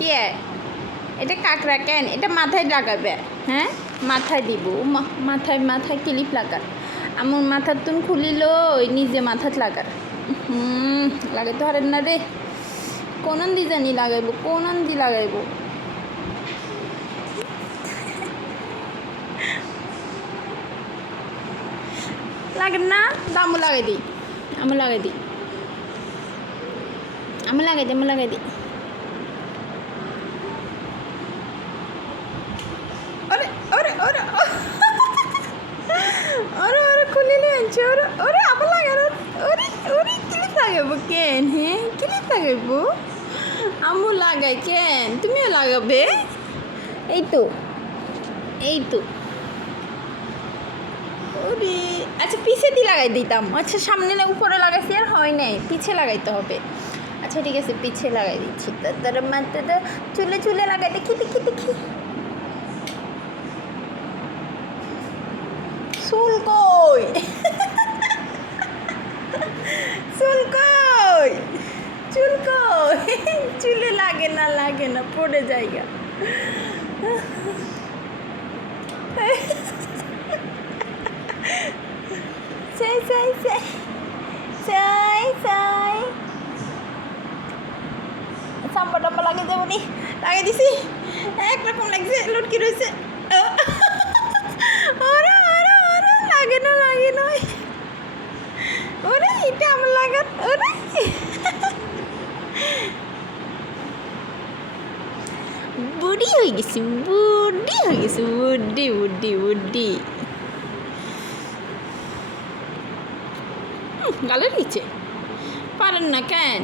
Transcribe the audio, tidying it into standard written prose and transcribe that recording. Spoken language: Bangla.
কে এটা কাঁকড়া কেন এটা মাথায় লাগাবে হ্যাঁ মাথায় দিব মাথায় মাথায় ক্লিপ লাগার আমার মাথার তুন খুলিল ওই নিজে মাথাত লাগার লাগাইতে পারেন না রে কোন দি জানি লাগাইব কোন দি লাগাইব লাগেন না দামও লাগাই দিই আমি লাগাই দিই আমি লাগাই দিই ওরে ওরে ওরে ওরে ওরে খুলিলে আনছে ওরে ওরে আবার লাগানো ওরে ওরে ক্লিপ লাগাইব কেন হ্যাঁ ক্লিপ লাগাইব আমু লাগাই কেন তুমিও লাগাবে এই তো ওরে আচ্ছা পিছে দিয়ে লাগাই দিতাম আচ্ছা সামনে না উপরে লাগাইছি আর হয় নাই পিছে লাগাইতে হবে আচ্ছা ঠিক আছে পিছে লাগাই দিচ্ছি তার মাথাটা চুলে লাগাই দেখি চুল কই চুলে লাগে না পড়ে জায়গা সাম্বা টাম্বা লাগিয়ে দেবো নি লাগিয়ে দিছি একরকম লাগছে লটকি রয়েছে লাগে না ওরে এটা আমার লাগার ওরে বুড়ি হয়ে গেছি বুড্ডি গালের নিচে পারেন না কেন